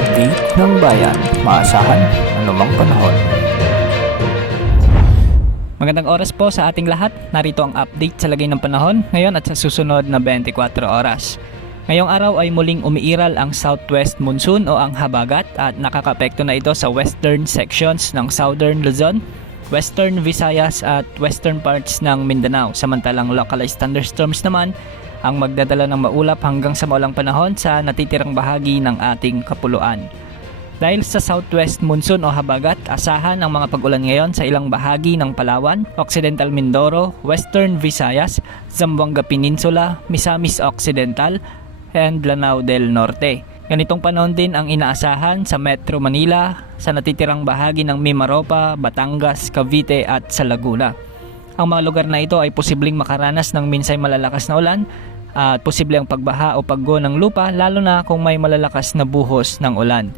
update ng bayan. Maasahan anumang panahon. Magandang oras po sa ating lahat. Narito ang update sa lagay ng panahon ngayon at sa susunod na 24 oras. Ngayong araw ay muling umiiral ang southwest monsoon o ang habagat at nakakapekto na ito sa western sections ng southern Luzon, western Visayas at western parts ng Mindanao. Samantalang localized thunderstorms naman ang magdadala ng maulap hanggang sa maulang panahon sa natitirang bahagi ng ating kapuluan. Dahil sa southwest monsoon o habagat, asahan ang mga pag-ulan ngayon sa ilang bahagi ng Palawan, Occidental Mindoro, Western Visayas, Zamboanga Peninsula, Misamis Occidental, and Lanao del Norte. Ganitong panahon din ang inaasahan sa Metro Manila, sa natitirang bahagi ng Mimaropa, Batangas, Cavite at sa Laguna. Ang mga lugar na ito ay posibleng makaranas ng minsay malalakas na ulan at posible ang pagbaha o paggo ng lupa lalo na kung may malalakas na buhos ng ulan.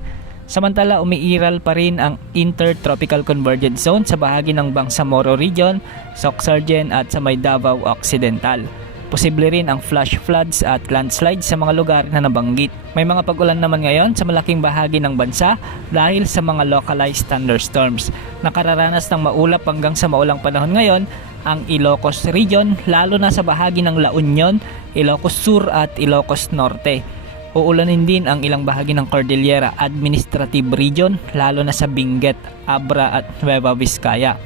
Samantala, umiiral pa rin ang Intertropical Convergence Zone sa bahagi ng Bangsamoro Region, Socsargen at sa may Davao Occidental. Posible rin ang flash floods at landslides sa mga lugar na nabanggit. May mga pag-ulan naman ngayon sa malaking bahagi ng bansa dahil sa mga localized thunderstorms. Nakararanas ng maulap hanggang sa maulang panahon ngayon ang Ilocos Region, lalo na sa bahagi ng La Union, Ilocos Sur at Ilocos Norte. Uulanin din ang ilang bahagi ng Cordillera Administrative Region, lalo na sa Benguet, Abra at Nueva Vizcaya.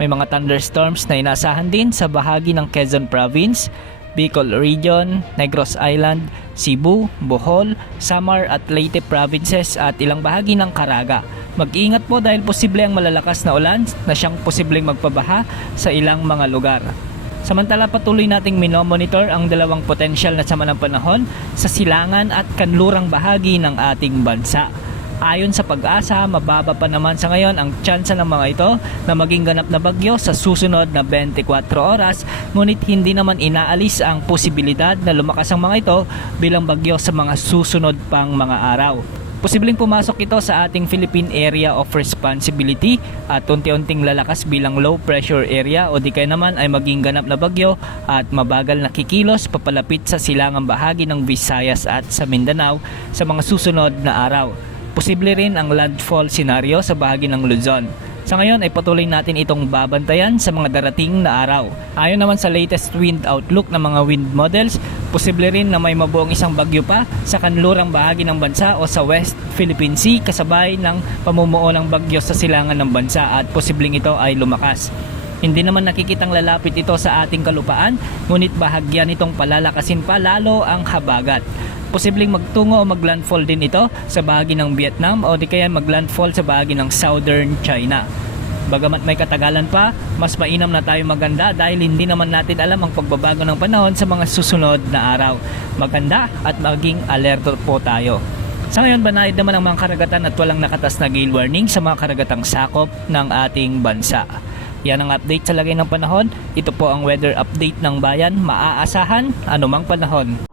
May mga thunderstorms na inaasahan din sa bahagi ng Quezon Province, Bicol Region, Negros Island, Cebu, Bohol, Samar at Leyte Provinces at ilang bahagi ng Caraga. Mag-ingat po dahil posible ang malalakas na ulan na siyang posibleng magpabaha sa ilang mga lugar. Samantala, patuloy nating minomonitor ang dalawang potensyal na sama ng panahon sa silangan at kanlurang bahagi ng ating bansa. Ayon sa Pag-asa, mababa pa naman sa ngayon ang tsansa ng mga ito na maging ganap na bagyo sa susunod na 24 oras, ngunit hindi naman inaalis ang posibilidad na lumakas ang mga ito bilang bagyo sa mga susunod pang mga araw. Posibleng pumasok ito sa ating Philippine Area of Responsibility at unti-unting lalakas bilang low pressure area o di kaya naman ay maging ganap na bagyo at mabagal na kikilos papalapit sa silangang bahagi ng Visayas at sa Mindanao sa mga susunod na araw. Posible rin ang landfall scenario sa bahagi ng Luzon. Sa ngayon ay patuloy natin itong babantayan sa mga darating na araw. Ayon naman sa latest wind outlook ng mga wind models, posible rin na may mabuong isang bagyo pa sa kanlurang bahagi ng bansa o sa West Philippine Sea kasabay ng pamumuo ng bagyo sa silangan ng bansa at posibleng ito ay lumakas. Hindi naman nakikitang lalapit ito sa ating kalupaan, ngunit bahagya nitong palalakasin pa lalo ang habagat. Posibleng magtungo o maglandfall din ito sa bahagi ng Vietnam o di kaya maglandfall sa bahagi ng Southern China. Bagamat may katagalan pa, mas mainam na tayo maganda dahil hindi naman natin alam ang pagbabago ng panahon sa mga susunod na araw. Maganda at maging alerto po tayo. Sa ngayon, banayad naman ang mga karagatan at walang nakatas na gale warning sa mga karagatang sakop ng ating bansa. Yan ang update sa lagay ng panahon. Ito po ang weather update ng bayan. Maaasahan anumang panahon.